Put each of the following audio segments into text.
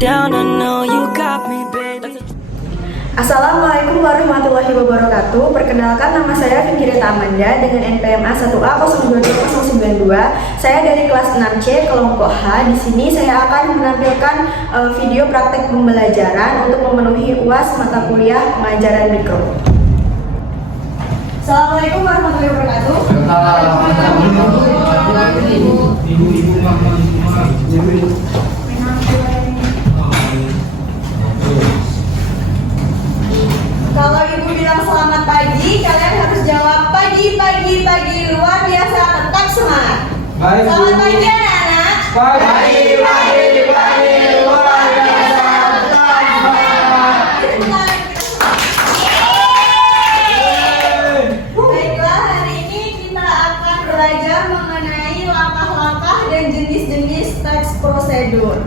down, I know you got me, baby. Assalamualaikum warahmatullahi wabarakatuh. Perkenalkan, nama saya Fikirita Amanda dengan NPM A1A 022092. Saya dari kelas 6C kelompok H. Di sini saya akan menampilkan video praktek pembelajaran untuk memenuhi UAS mata kuliah pengajaran mikro. Assalamualaikum warahmatullahi wabarakatuh. Kalau ibu bilang selamat pagi, kalian harus jawab pagi, pagi, pagi. Luar biasa, tetap semangat. Baik, Selamat pagi anak-anak. pagi, pagi, pagi, luar biasa, tetap semangat. Baiklah, hari ini kita akan belajar mengenai langkah-langkah dan jenis-jenis teks prosedur.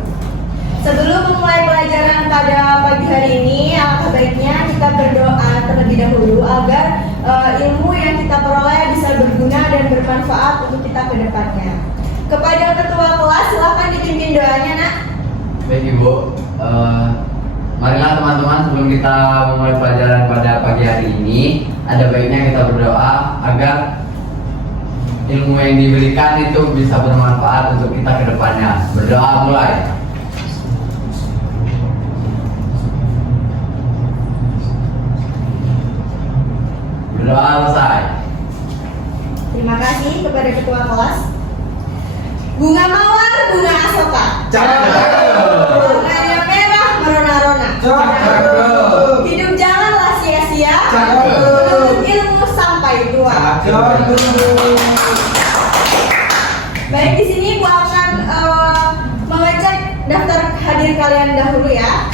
Sebelum memulai pelajaran pada pagi hari ini, alangkah baiknya kita berdoa terlebih dahulu agar ilmu yang kita peroleh bisa berguna dan bermanfaat untuk kita ke depannya. Kepada ketua kelas, silakan dipimpin doanya, Nak. Baik Ibu, marilah teman-teman sebelum kita memulai pelajaran pada pagi hari ini, ada baiknya kita berdoa agar ilmu yang diberikan itu bisa bermanfaat untuk kita ke depannya. Berdoa mulai. Berdoa selesai. Terima kasih kepada ketua kelas. Bunga mawar, bunga asoka. Warnanya merah, merona-rona. Hidup janganlah sia-sia. Menuntut ilmu sampai tua. Baik, di sini Bu akan mengecek daftar hadir kalian dahulu ya.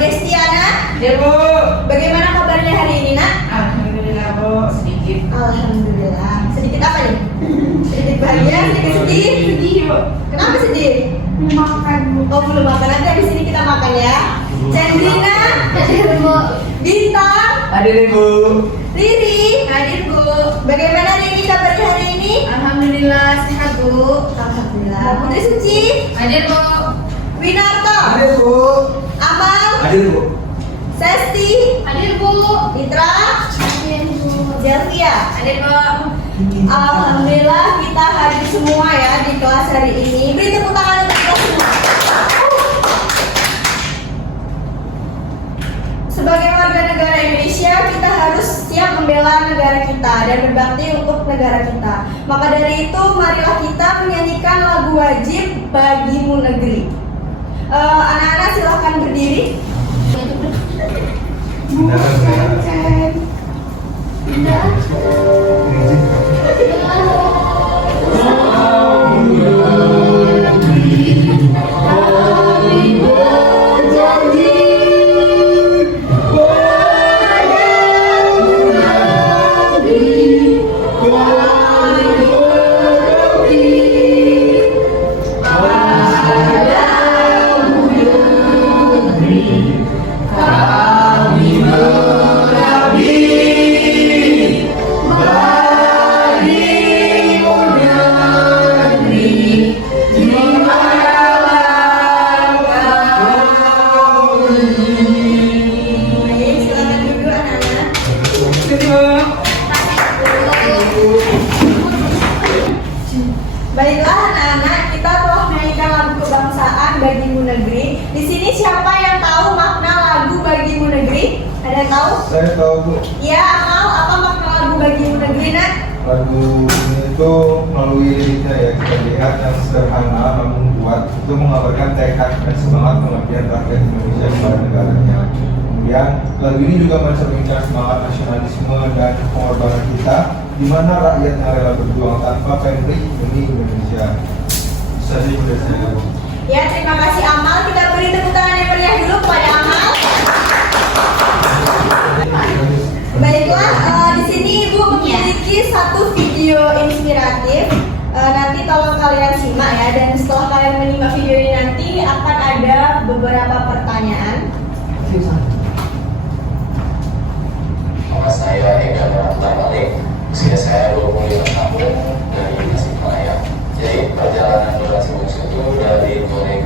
Destiana, Ibu. bagaimana kabarnya hari ini, Nak? Alhamdulillah, Bu, sedikit. Alhamdulillah. Sedikit apa nih? Sedikit bahagia, sedikit sedih. Sedih, Bu. Kenapa sedih? Makan, Bu. Oh, belum makan. Nanti habis ini kita makan ya. Cendrina, Bintang, Hadir Ibu. Riri, hadir Bu. Bagaimana Riri kabarnya hari ini? Alhamdulillah sehat Bu. Alhamdulillah. Putri Suci, Hadir Bu. Winarto, Hadir, Bu. Amal, Hadir, Bu. Sesti, Hadir Bu. Mitra, Hadir Bu. Zelvia. Hadir Bu. Alhamdulillah kita hadir semua ya di kelas hari ini. Beri tepuk tangan untuk kita semua. Sebagai warga negara Indonesia, kita harus siap membela negara kita dan berbakti untuk negara kita. Maka dari itu, marilah kita menyanyikan lagu wajib Bagimu Negeri. Anak-anak silahkan berdiri. Baiklah anak-anak, kita telah menyanyikan lagu kebangsaan Bagimu Negeri. Di sini siapa yang tahu makna lagu Bagimu Negeri? Ada yang tahu? Saya tahu, Bu. Ya, Amal, apa makna lagu Bagimu Negeri, Nak? Lagu ini itu melalui liriknya ya, kita lihat yang sederhana namun kuat itu mengabarkan tekad dan semangat pengabdian rakyat Indonesia kepada negaranya. Kemudian lagu ini juga mencerminkan semangat nasionalisme dan pengorbanan kita, di mana rakyat yang rela berjuang tanpa pamrih demi Indonesia. Saya sudah saya. Ya, terima kasih Amal. Kita beri tepuk tangan yang meriah dulu kepada Amal. Baiklah, di sini Ibu memiliki satu video inspiratif. Nanti tolong kalian simak ya, dan setelah kalian menyimak video ini nanti akan ada beberapa pertanyaan. Nama saya Ega Nuranta Malik, usia saya 25 tahun, dari Tasikmalaya. Jadi perjalanan durasi bungsu itu dari mulai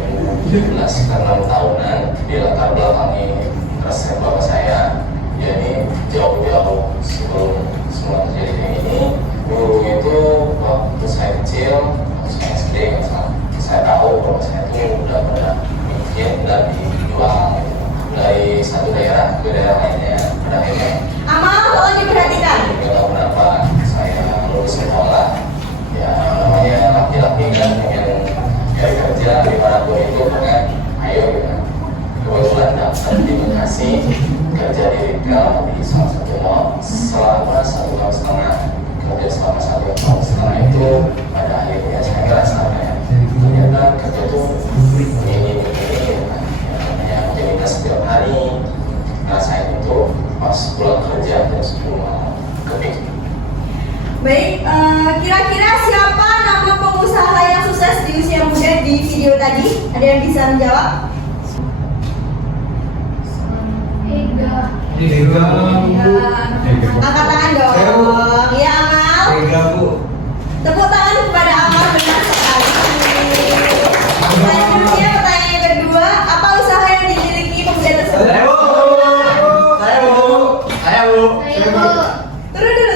sekitar 6 tahunan di latar belakangi resep bapak saya. Jadi jauh-jauh sebelum semua terjadi kayak ini, guru itu waktu saya kecil, waktu saya SD, saya tahu kalau saya itu udah pernah bikin dan dijual gitu. Dari satu daerah ke daerah lainnya. Pada akhirnya Amal, tolong diperhatikan. nggak tahu kenapa saya lulus sekolah, ya namanya laki-laki kan pengen cari kerja dimanapun itu kan, ayo gitu. Kebetulan daftar di Bekasi, kerja di retail di salah satu mall selama 1 tahun setengah. Kerja selama 1 tahun setengah itu pada akhirnya saya ngerasa kayak ternyata kerja tuh ini namanya aktivitas setiap hari. Ngerasain itu pas pulang kerja jam 10 malam kepikir. Baik, kira-kira siapa nama pengusaha yang sukses di usia muda di video tadi? Ada yang bisa menjawab? Ega. Angkat tangan dong. Saya, Bu. Iya, Amal. Ega, Bu. Tepuk tangan kepada Amal, benar sekali. Selanjutnya pertanyaan yang kedua, apa usaha yang dimiliki pemuda tersebut? Saya Bu. Turun dulu.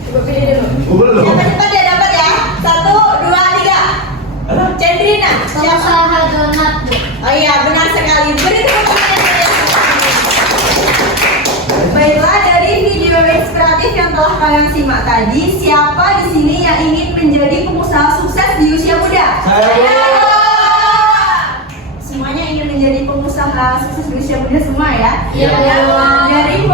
Coba pilih dulu. Belum. Yang cepat ya dapat ya. 1, 2, 3. Cendrina. Siapa? Pengusaha donat, Bu. Oh iya, benar sekali. Beri tepuk tangan. Baiklah, dari video inspiratif yang telah kalian simak tadi, siapa di sini yang ingin menjadi pengusaha sukses di usia muda? Semuanya ingin menjadi pengusaha sukses di usia muda semua ya? Iya. Dari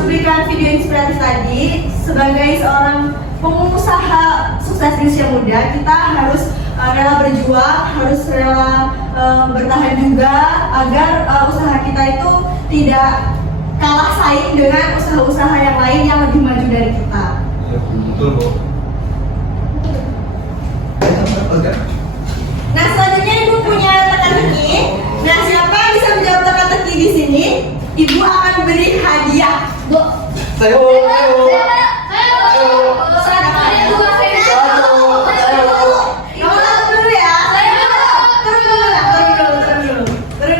cuplikan video inspiratif tadi, sebagai seorang pengusaha sukses di usia muda, kita harus rela berjuang, harus rela bertahan juga agar usaha kita itu tidak kalah saing dengan usaha-usaha yang lain yang lebih maju dari kita. Ya, betul, Bu. Nah, selanjutnya Ibu punya teka-teki. Nah, siapa yang bisa menjawab teka-teki di sini? Ibu akan beri hadiah. Bu. Saya Bu. Kamu satu dulu ya. Turun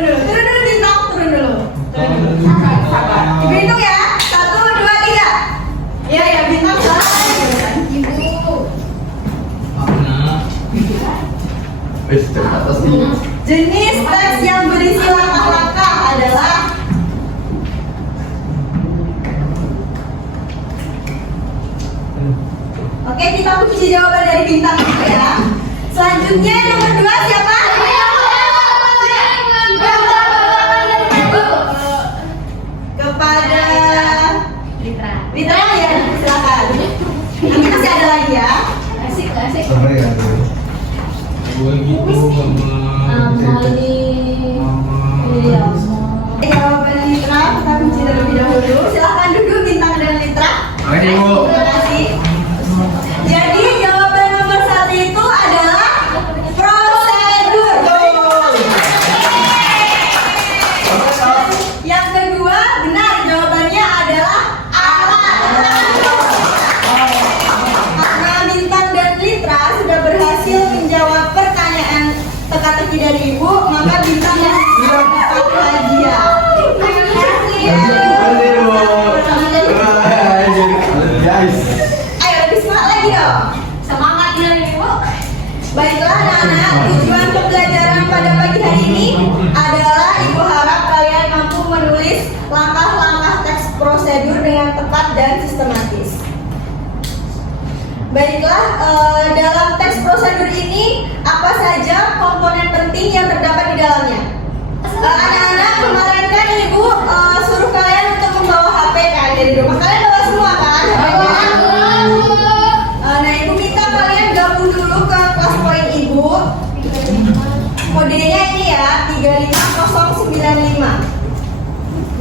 dulu. Bintang, turun dulu. Ibu hitung ya. 1, 2, 3. Ya, Bintang salah. Ibu. Wis terbatas nih. Jenis teks yang berisi langkah-langkah adalah Oke, kita kunci jawaban dari Bintang dulu ya. Selanjutnya nomor 2 siapa? Kepada Litra ya, silakan. Nanti masih ada lagi ya. Asik. Sama ya, Bu. Gue gitu, Iya. Jawaban Litra kita kunci terlebih dahulu. Silakan duduk Bintang dan Litra. Oke, Bu. Terima kasih. Jadi jawaban nomor 1 itu adalah prosedur. Yang kedua benar, jawabannya adalah alat. Karena Bintang dan Litra sudah berhasil menjawab pertanyaan teka-teki dari Ibu, maka Bintang dan Litra dapat hadiah. Terima kasih. Guys. Ayo lebih semangat lagi dong. Semangat ya Ibu. Baiklah anak-anak, tujuan pembelajaran pada pagi hari ini adalah Ibu harap kalian mampu menulis langkah-langkah teks prosedur dengan tepat dan sistematis. Baiklah, dalam teks prosedur ini apa saja komponen penting yang terdapat di dalamnya? Anak-anak, kemarin kan Ibu suruh kalian untuk membawa HP kan dari rumah. Kalian bawa semua kan? HP-nya? Nah, Ibu minta kalian gabung dulu ke kelas poin Ibu. Kodenya ini ya, 35095.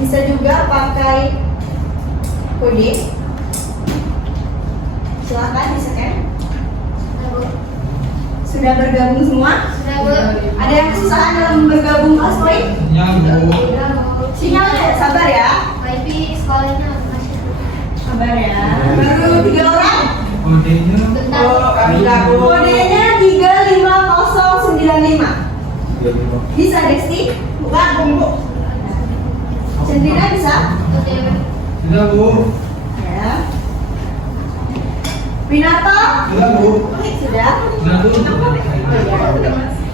Bisa juga pakai kode. Silakan di-scan. Sudah bergabung semua? Sudah, Bu. Ada yang kesusahan dalam bergabung kelas poin? nyambung. Sinyalnya sabar ya. Wifi sekolahnya masih. Sabar ya. Baru 3 orang. Kodenya Bentar. Kodenya 35095. Bisa Desti? Bukan, Bu. Cendrina bisa? Tidak Bu. Ya. Winarto? Tidak Bu. Sudah. Tidak Bu.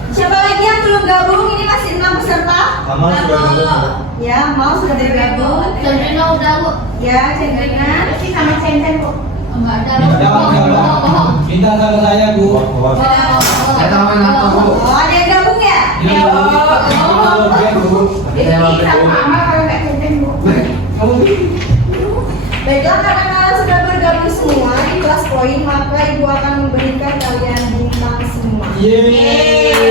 Siapa lagi yang belum gabung? Ini masih 6 peserta. Sama sudah gabung. Ya, mau sudah bergabung. Cendrina udah, Bu. Ya, Cendrina. Sama Centen, Bu. Enggak ada. Jangan. Minta sama saya Bu. Saya sama Nato Bu. Oh, ada yang gabung ya? Iya Bu. Iya Bu. Saya mampir Bu. Baiklah, karena kalian sudah bergabung semua di kelas poin, maka Ibu akan memberikan kalian bintang semua. Yeay.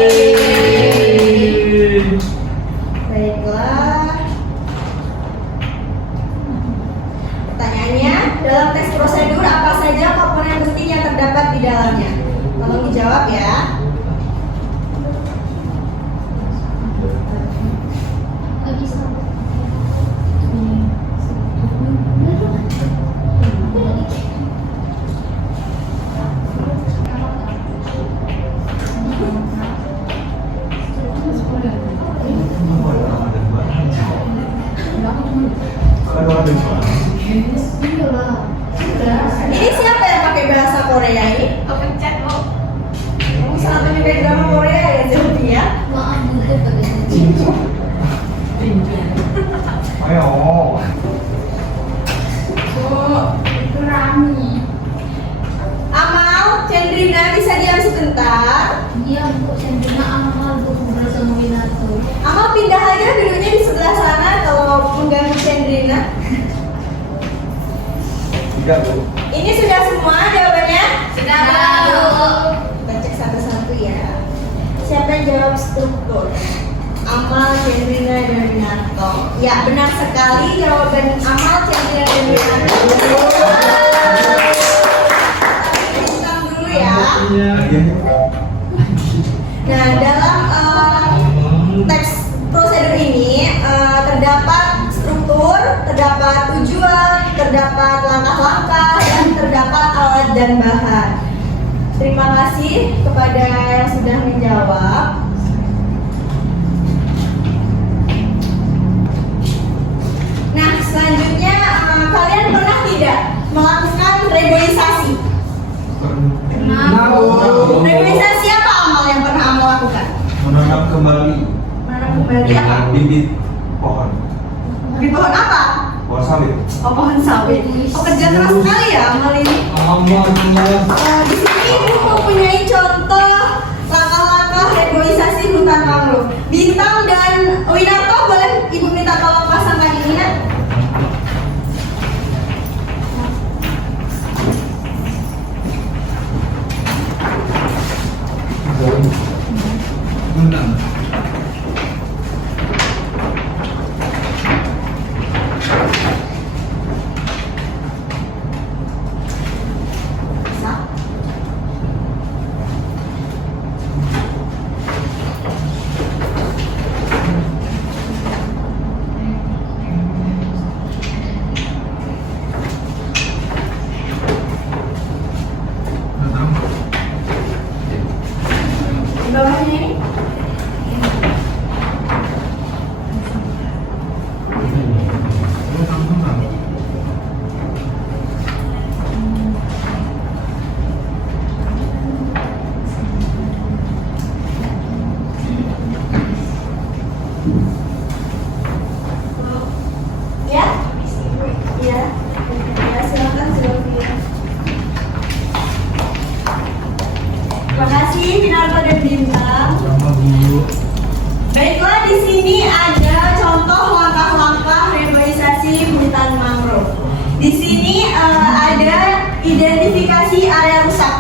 Baiklah. Pertanyaannya, dalam tes prosedur apa saja komponen penting yang terdapat di dalamnya? Tolong dijawab ya. Enggak bisa. Ini siapa yang pakai bahasa Korea ini? Kepencet, Bu. Kamu sangat menyukai drama Korea ya, Zelvi ya? Maaf, Bu. Ayo. Itu Rami. Amal, Cendrina bisa diam sebentar. Iya, Bu. Cendrina amal, Bu. Ngobrol sama Winarto. Amal pindah aja duduknya di sebelah sana kalau mengganggu Cendrina. Tidak Bu. Ini sudah semua jawabannya? Sudah, Bu. Kita cek satu-satu ya. Siapa yang jawab struktur? Amal, Cendrina, dan Winarto. Ya, benar sekali jawaban Amal, Cendrina, dan Winarto. Bintang dulu ya. Nah, dalam teks prosedur ini terdapat struktur, terdapat tujuan, terdapat langkah-langkah, dan terdapat alat dan bahan. Terima kasih kepada yang sudah menjawab. Nah, selanjutnya kalian pernah tidak melakukan reboisasi? Reboisasi apa Amal yang pernah Amal lakukan? Menanam kembali Menanam kembali apa? bibit pohon. Di pohon apa? Pohon sawit. Oh, pohon sawit. Oh, kerja keras sekali ya Amal ini. Amal. Di sini Ibu mempunyai contoh langkah-langkah reboisasi hutan mangrove. Bintang dan Winarto boleh Ibu minta tolong pasangkan ini ya. Bentar. Bisa. Di bawahnya ini. Ya? Iya. Ya, silakan Sylvia. Terima kasih Winarto dan Bintang. Sama Bu. Baiklah, di sini ada contoh langkah-langkah reboisasi hutan mangrove. Di sini ada identifikasi area rusak.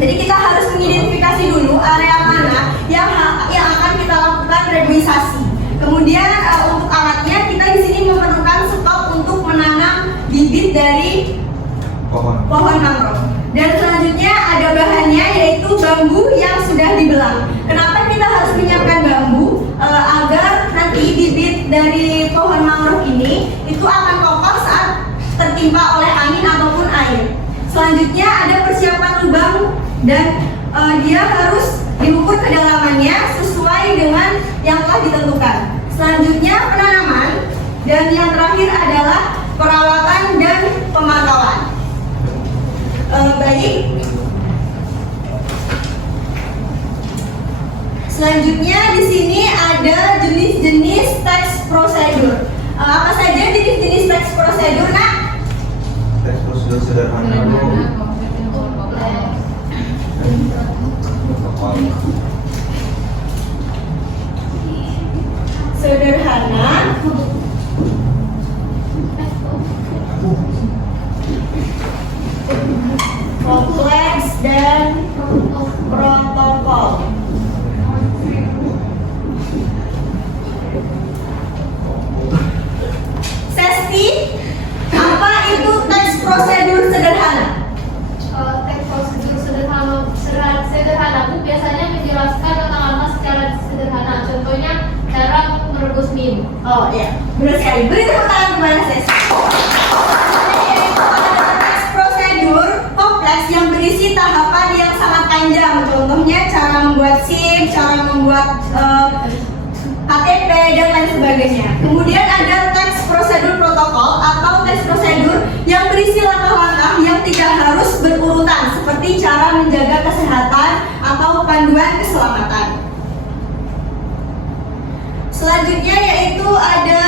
Jadi kita harus mengidentifikasi dulu area mana yang akan kita lakukan reboisasi. Kemudian untuk alatnya kita di sini memerlukan stok untuk menanam bibit dari Pohon. mangrove. Dan selanjutnya ada bahannya yaitu bambu yang sudah dibelang. Kenapa kita harus menyiapkan bambu? Agar nanti bibit dari pohon mangrove ini itu akan kokoh saat tertimpa oleh angin ataupun air. Selanjutnya ada persiapan lubang dan dia harus diukur kedalamannya sesuai sesuai dengan yang telah ditentukan. Selanjutnya penanaman, dan yang terakhir adalah perawatan dan pemantauan. Baik. Selanjutnya di sini ada jenis-jenis teks prosedur. Apa saja jenis-jenis teks prosedur, Nak? Teks prosedur sederhana Bu. Protokol. Sederhana, kompleks, dan protokol. Sesti, apa itu teks prosedur sederhana? Teks prosedur sederhana itu biasanya menjelaskan kata-kata secara sederhana. Contohnya cara merebus mie. Oh iya, benar sekali. Beri tepuk tangan kepada Sesti. Teks prosedur kompleks yang berisi tahapan yang sangat panjang. Contohnya cara membuat SIM, cara membuat KTP dan lain sebagainya. Kemudian ada teks prosedur protokol atau teks prosedur yang berisi langkah-langkah yang tidak harus berurutan, seperti cara menjaga kesehatan atau panduan keselamatan. Selanjutnya yaitu ada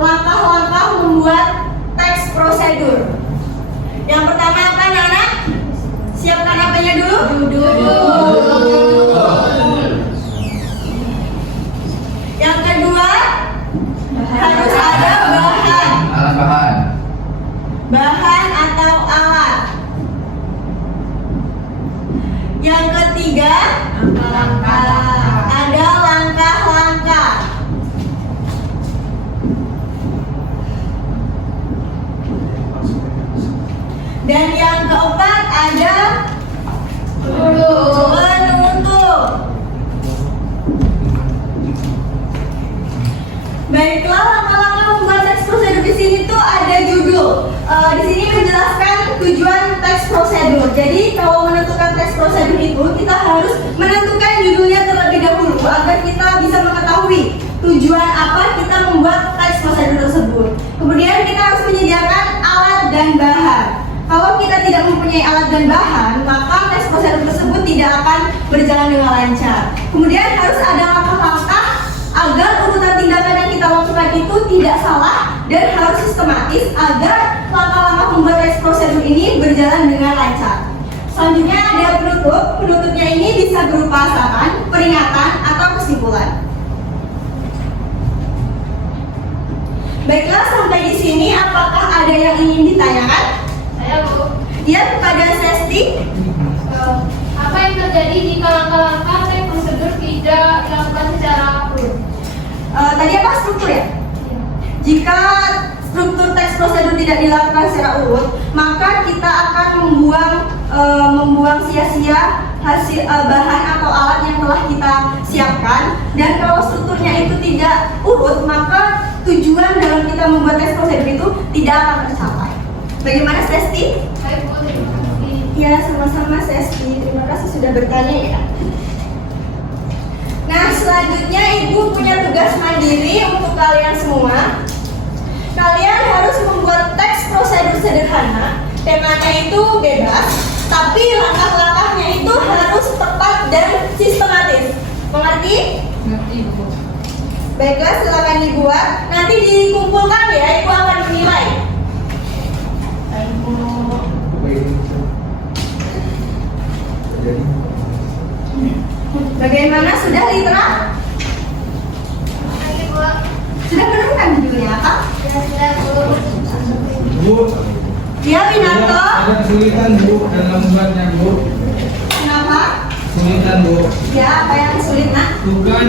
langkah-langkah membuat teks prosedur. Yang pertama apa, Nana? Siapkan apanya dulu? Yang kedua, harus ada bahan atau alat. Yang ketiga, ada langkah-langkah. Dan yang keempat ada penutup. Baiklah, langkah-langkah membuat teks prosedur di sini tuh ada judul. Di sini menjelaskan tujuan teks prosedur. Jadi kalau menentukan teks prosedur itu kita harus menentukan judulnya terlebih dahulu agar kita bisa mengetahui tujuan apa kita membuat teks prosedur tersebut. Kemudian kita harus menyediakan alat dan bahan. Kalau kita tidak mempunyai alat dan bahan, maka teks prosedur tersebut tidak akan berjalan dengan lancar. Kemudian harus ada langkah-langkah agar urutan tindakan yang kita lakukan itu tidak salah dan harus sistematis agar langkah-langkah membuat teks prosedur ini berjalan dengan lancar. Selanjutnya ada penutup. Penutupnya ini bisa berupa saran, peringatan, atau kesimpulan. Baiklah, sampai di sini apakah ada yang ingin ditanyakan? Saya Bu. Ya, kepada Sesti. Apa yang terjadi jika langkah-langkah teks prosedur tidak dilakukan secara urut? Tadi apa, struktur ya? Jika struktur teks prosedur tidak dilakukan secara urut, maka kita akan membuang sia-sia hasil bahan atau alat yang telah kita siapkan. Dan kalau strukturnya itu tidak urut, maka tujuan dalam kita membuat teks prosedur itu tidak akan tercapai. Bagaimana, Sesti? Baik Bu, terima kasih. Ya, sama-sama Sesti. Terima kasih sudah bertanya ya. Nah, selanjutnya Ibu punya tugas mandiri untuk kalian semua. Kalian harus membuat teks prosedur sederhana. Temanya itu bebas, tapi langkah-langkahnya itu harus tepat dan sistematis. Mengerti? Mengerti Bu. Baiklah, silakan dibuat. Nanti dikumpulkan ya, Ibu akan menilai. Bagaimana, sudah literal? Oke Bu. Sudah menemukan judulnya apa? Ya sudah Bu. Bu, Ya, Pinanto. ada kesulitan Bu dalam membuatnya Bu. Kenapa? Kesulitan Bu. Ya, apa yang sulit, Nak? Bukan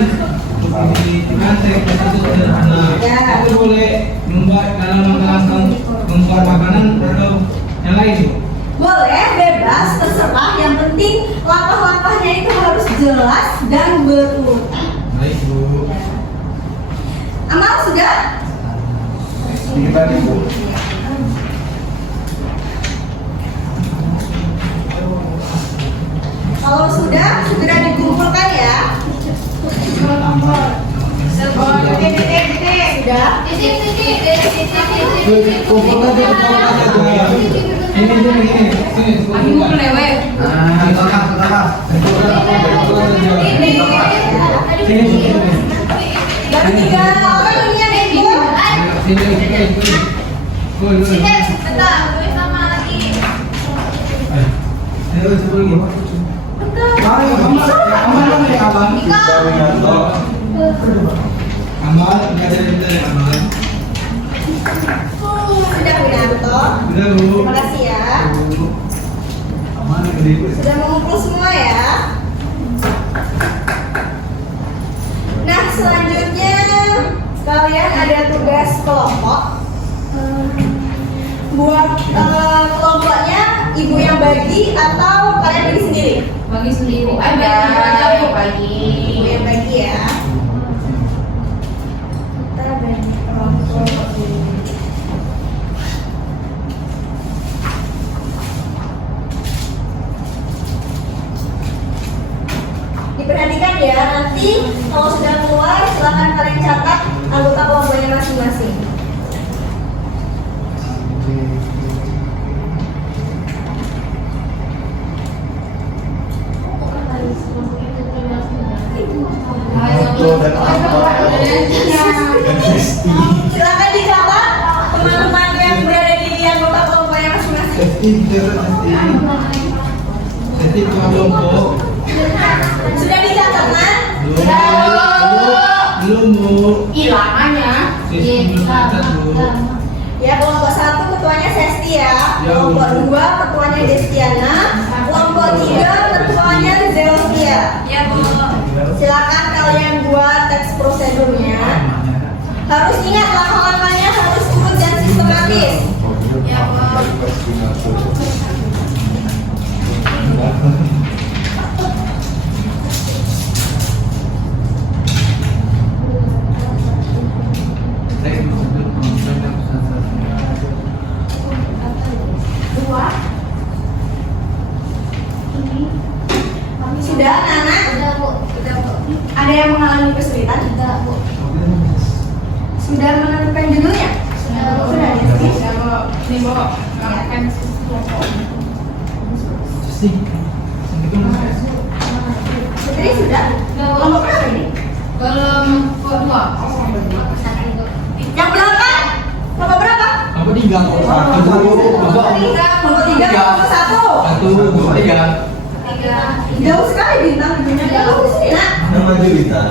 kan teks prosedur sederhana. Ya. Itu boleh membuat dalam langkah-langkah membuat makanan atau yang lain Bu. Boleh, bebas, terserah. Yang penting langkah-langkahnya itu harus jelas dan berurutan. Baik Bu. Amal sudah? Gimana Bu? Kalau sudah, segera dikumpulkan ya. Sudah? Baru 3 orang dunia nih, Bu. Amal, belajar kita ya Amal. Sudah Winanto. Udah Bu. Terima kasih ya. Amal gede Bu. Sudah mengumpul semua ya. Nah, selanjutnya sekalian ada tugas kelompok. Buat kelompoknya ibu yang bagi atau kalian bagi sendiri? Bagi sendiri. Ibu yang bagi ya. Kita bagi kelompok ini. Diperhatikan ya, nanti kalau sudah keluar silahkan kalian catat anggota kelompoknya masing-masing. Silakan dicatat teman-teman yang berada di anggota kelompoknya masing-masing. Setip kelompok. Sudah dicatat kan? Belum Bu. Hilangannya. Belum catat Bu. Ya, kelompok 1 ketuanya Sesti ya. Kelompok 2 ketuanya Destiana. Kelompok 3 ketuanya Zeosia. Ya, Bu. Silakan kalian buat teks prosedurnya. Harus ingat langkah-langkahnya harus urut dan sistematis. Ya, Bu. Sudah, Nana? Ada yang mengalami kesulitan? Sudah menentukan judulnya? Sudah, Desti? Ini, Bu. Akan Putri sudah? Kelompok berapa ini? kelompok 2. Yang belakang? Kelompok berapa? Apa 3 kok? 1 Kelompok 3, kelompok 1. Jauh sekali bintang dunia. Jauh di sini, Nak. Nama Julita.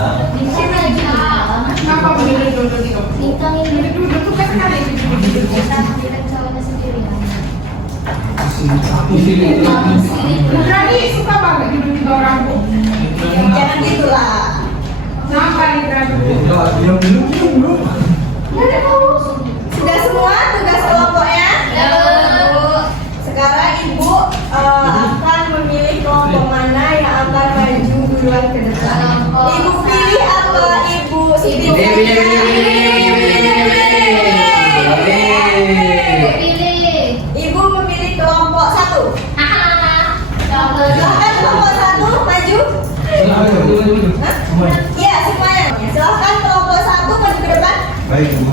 Kenapa begitu duduk itu? Bintang ini duduk tuh kan ada yang duduk. Kita ambilkan calonnya sendiri ya. Berani suka banget duduk 3 orang Bu. Jangan gitulah. Kenapa nih berani? Belum. Sudah semua tugas kelompoknya? Ya, Bu. Sekarang Ibu akan memilih kelompok mana yang akan maju duluan ke depan. Ibu pilih apa? Ibu Pilih. Ibu memilih kelompok 1. Silahkan kelompok 1 maju. Hah? Iya, semuanya. Silahkan kelompok 1 maju ke depan. Baik, Bu.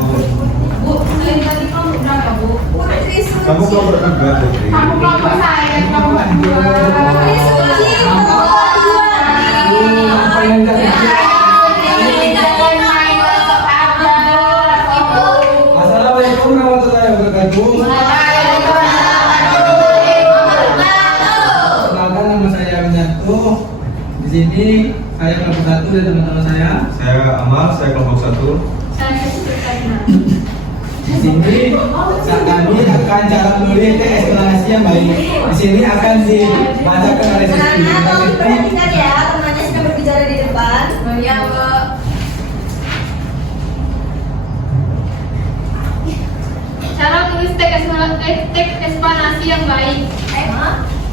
Bu, ini tadi kamu berapa, Bu? Putri Kamu Suci. kelompok 3, Putri. Kamu kelompok saya, kelompok 2. Putri Suci kelompok 2. Assalamualaikum warahmatullahi wabarakatuh. Perkenalkan nama saya Winanto. Di sini saya kelompok 1 dan teman-teman saya. Saya Amal, saya kelompok 1. Di sini kami akan cara menulis teks eksplanasi yang baik. Di sini akan dibacakan oleh Siti. Nah, tolong diperhatikan ya, temannya sudah berbicara di depan. Ya, Bu. Cara tulis teks eksplanasi yang baik.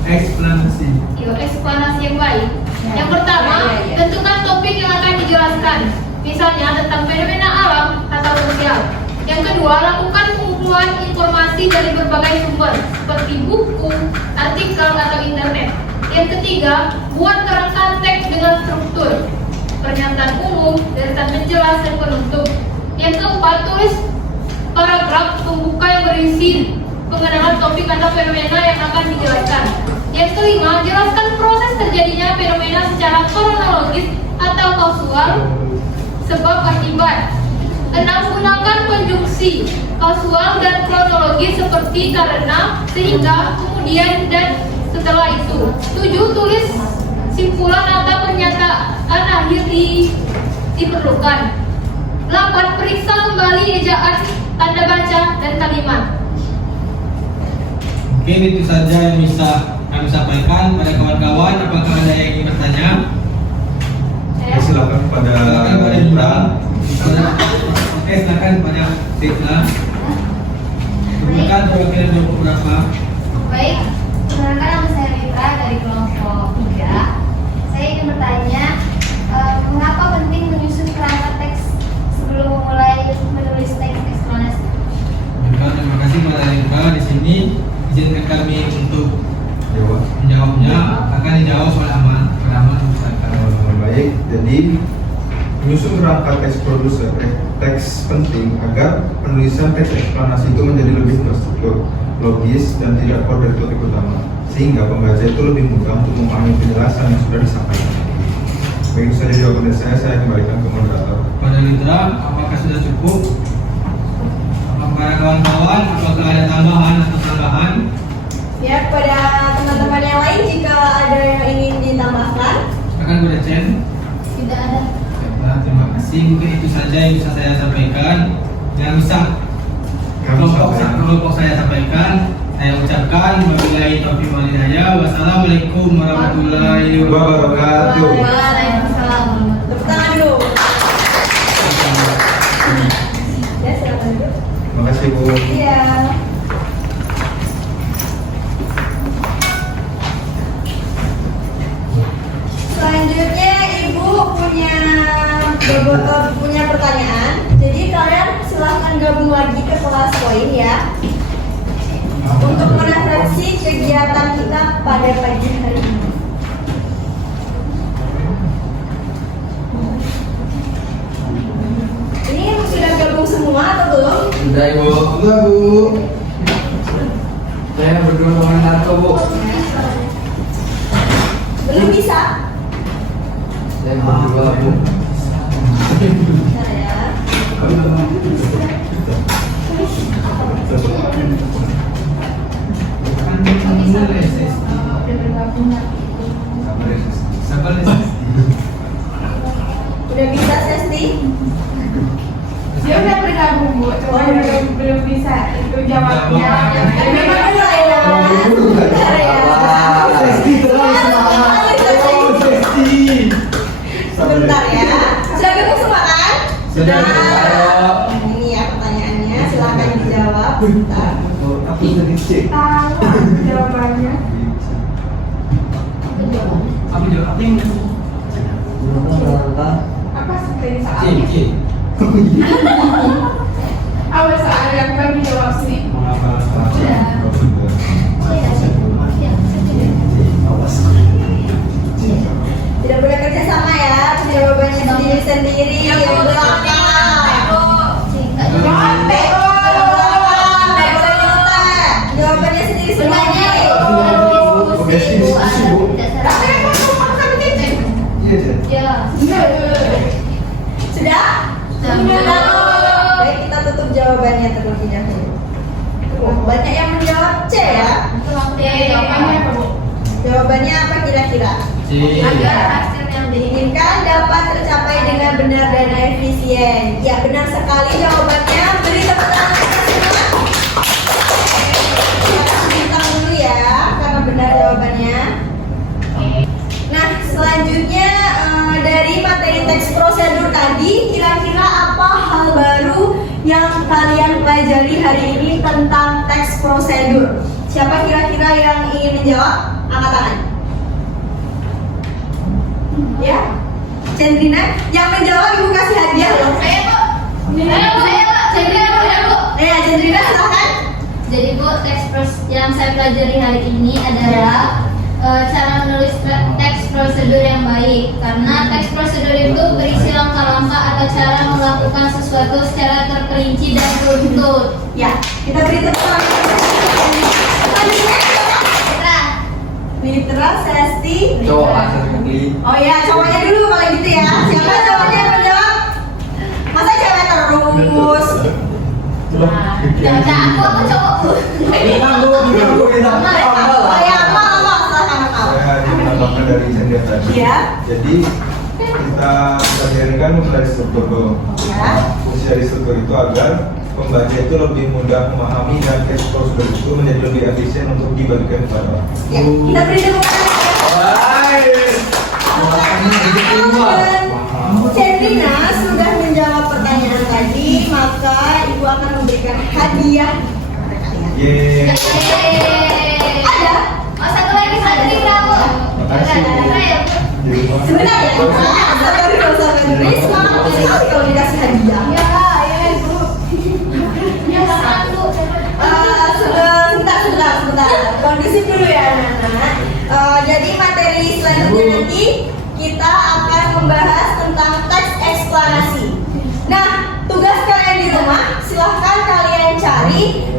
Eksplanasi. Eksplanasi yang baik. Yang pertama, tentukan topik yang akan dijelaskan. Misalnya tentang fenomena alam atau sosial. Yang kedua, lakukan pengumpulan informasi dari berbagai sumber seperti buku, artikel, atau internet. Yang ketiga, buat kerangka teks dengan struktur. pernyataan umum, deretan penjelas dan penutup. Yang keempat, tulis paragraf pembuka yang berisi pengenalan topik atau fenomena yang akan dijelaskan. Yang kelima, jelaskan proses terjadinya fenomena secara kronologis atau kausual, sebab akibat. 6. Gunakan konjungsi kausual dan kronologis seperti karena, sehingga, kemudian, dan setelah itu. 7. Tulis simpulan atau pernyataan akhir diperlukan. 8. Periksa kembali ejaan, tanda baca, dan kalimat. Mungkin itu saja yang bisa kami sampaikan pada kawan-kawan. Apakah ada yang ingin bertanya? Silakan pada Silakan pada Imran. Oke, silakan pada Tigna. Silakan perwakilan kelompok berapa? Baik, perkenalkan nama saya Mitra dari kelompok 3. Saya ingin bertanya, mengapa penting menyusun kerangka teks sebelum memulai menulis teks eksplanasi? Baiklah, terima kasih pada Imran. Di sini izinkan kami untuk jawab. menjawabnya. Akan dijawab oleh Aman. Aman, silakan. Baik, jadi menyusun kerangka teks penting agar penulisan teks eksplanasi itu menjadi lebih terstruktur, logis, dan tidak keluar dari topik utama, sehingga pembaca itu lebih mudah untuk memahami penjelasan yang sudah disampaikan. Baik, itu saja jawaban dari saya kembalikan ke moderator. Pada Litra, apakah sudah cukup? Apakah kawan-kawan, apakah ada tambahan atau tambahan? Ya, kepada teman-teman yang lain jika ada yang ingin ditambahkan. Silakan pada Chen. Tidak ada. Baiklah, terima kasih. Mungkin itu saja yang bisa saya sampaikan. Yang bisa kelompok saya sampaikan. Saya ucapkan wabillahi taufiq wal hidayah. Wassalamualaikum warahmatullahi wabarakatuh. Waalaikumsalam. Tepuk tangan dulu. Ya, silakan dulu. Terima kasih, Bu. Iya. Selanjutnya Ibu punya pertanyaan. Jadi kalian silahkan gabung lagi ke kelas poin ya, untuk merefleksi kegiatan kita pada pagi hari ini. Ini sudah gabung semua atau belum? Sudah Ibu. Enggak, Bu. Saya berdua sama Narto Bu. Belum bisa? Saya berdua Bu. Bentar ya. Udah bisa Sesti? Dia udah bergabung Bu, cuma belum bisa itu jawabnya. Memang dulu ya. Bentar ya. Sebentar ya. Sudah gabung semua kan? Sudah. Ini ya pertanyaannya, silakan dijawab. Bentar. Aku sudah dicek. Tahu jawabannya. Apa jawab? Apa yang Apa seperti C, soalnya? C. Apa soal yang kami jawab sih? Tidak boleh kerja sama ya. Jawabannya sendiri-sendiri. Yang belakang. Jangan bego. Jawabannya sendiri-sendiri. Tapi aku mau kami titik. Ya. Sudah? Sudah. Baik, kita tutup jawabannya terlebih dahulu. Banyak yang menjawab C ya. Jawabannya apa Bu? Jawabannya apa kira-kira? C. Agar hasil yang Diinginkan dapat tercapai dengan benar dan efisien. Ya, benar sekali jawabannya. Beri tepuk tangan kita semua. Kita kasih bintang dulu ya, karena benar jawabannya. Nah, selanjutnya dari materi teks prosedur tadi, kira-kira apa hal baru yang kalian pelajari hari ini tentang teks prosedur? Siapa kira-kira yang ingin menjawab? Angkat tangan. Ya, Cendrina, yang menjawab ibu kasih hadiah loh. Saya Bu. Saya Bu. Ya, Cendrina silakan. Jadi Bu, teks yang saya pelajari hari ini adalah cara menulis teks prosedur yang baik, karena teks prosedur itu berisi langkah-langkah atau cara melakukan sesuatu secara terperinci dan teruntut. Ya, kita beri tepuk tangan. Mitra, Sesti. Cowok sekali. Oh ya, cowoknya dulu kalau gitu ya. Siapa cowoknya yang menjawab? Masa cewek terus? Jangan aku cowokku. Oh ya, apa? Saya ditanggapan dari Cendil tadi. Iya. Jadi kita pelajarikan mulai struktur dulu. Ya. Fungsi dari struktur itu agar pembaca itu lebih mudah memahami dan teks prosedur itu menjadi lebih efisien untuk dibagikan kepada orang. Ya, kita beri tepuk tangan. Cendrina sudah menjawab pertanyaan tadi, maka ibu akan memberikan hadiah kepada kalian. Yeay. Ada? Oh, satu lagi kamu. Makasih. Jadi, Sebentar ya, sabar dulu. Ini semangat sekali kalau dikasih hadiah. Sebentar. Kondisi dulu ya anak-anak. Jadi materi selanjutnya nanti kita akan membahas tentang teks eksplanasi. Nah, tugas kalian di rumah, silahkan kalian cari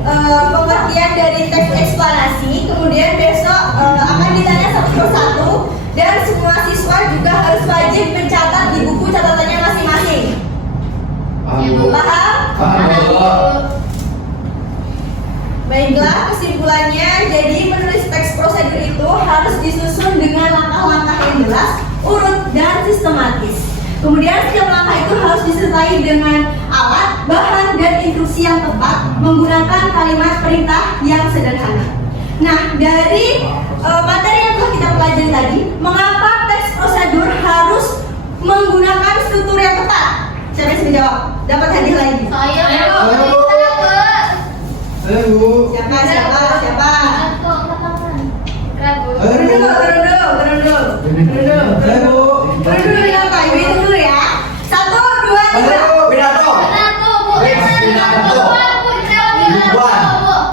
pengertian dari teks eksplanasi. Kemudian besok akan ditanya satu persatu dan semua siswa juga harus wajib mencatat di buku catatannya masing-masing. Paham? Baiklah, kesimpulannya, jadi menulis teks prosedur itu harus disusun dengan langkah-langkah yang jelas, urut, dan sistematis. Kemudian setiap langkah itu harus disertai dengan alat, bahan, dan instruksi yang tepat menggunakan kalimat perintah yang sederhana. Nah, dari materi yang telah kita pelajari tadi, mengapa teks prosedur harus menggunakan struktur yang tepat? Siapa yang bisa menjawab? Dapat hadiah lagi. Bu. Siapa? Turun dulu ya Pak, ibu hitung dulu ya. 1, 2, 3.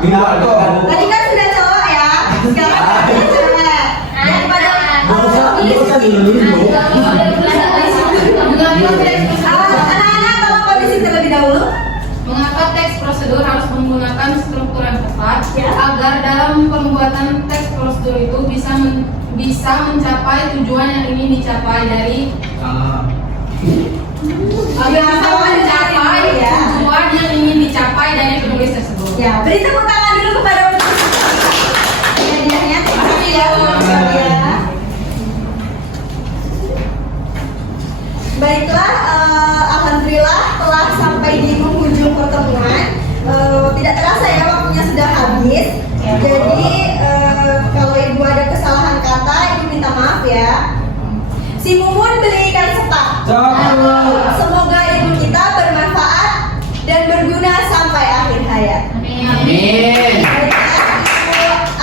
Binato. Tadi kan sudah cowok ya, sekarang sudah cewek. Daripada anak-anak tolong kondisi terlebih dahulu. Mengapa teks prosedur harus menggunakan struktur yang tepat agar dalam pembuatan teks prosedur itu bisa mencapai tujuan yang ingin dicapai dari tujuan yang ingin dicapai dari penulis tersebut. Ya, beri tepuk tangan dulu kepada hadiahnya. Terima kasih ya. Baiklah, alhamdulillah telah sampai di penghujung pertemuan. Tidak terasa ya waktunya sudah habis. Jadi kalau ibu ada kesalahan kata, ibu minta maaf ya. Si Mumun beli ikan sepak. Semoga ibu kita bermanfaat dan berguna sampai akhir hayat. Amin.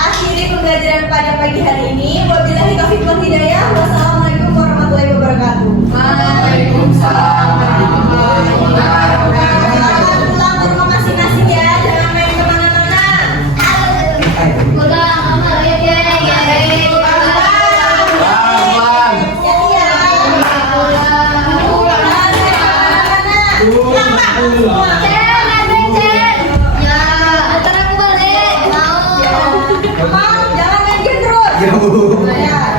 Akhiri pembelajaran pada pagi hari ini. Wabillahi taufiq wal hidayah. Wassalamualaikum warahmatullahi wabarakatuh. Waalaikumsalam warahmatullahi wabarakatuh. Selamat pulang ke rumah masing-masing ya. Jangan main kemana-mana. Jangan main game terus. Ya.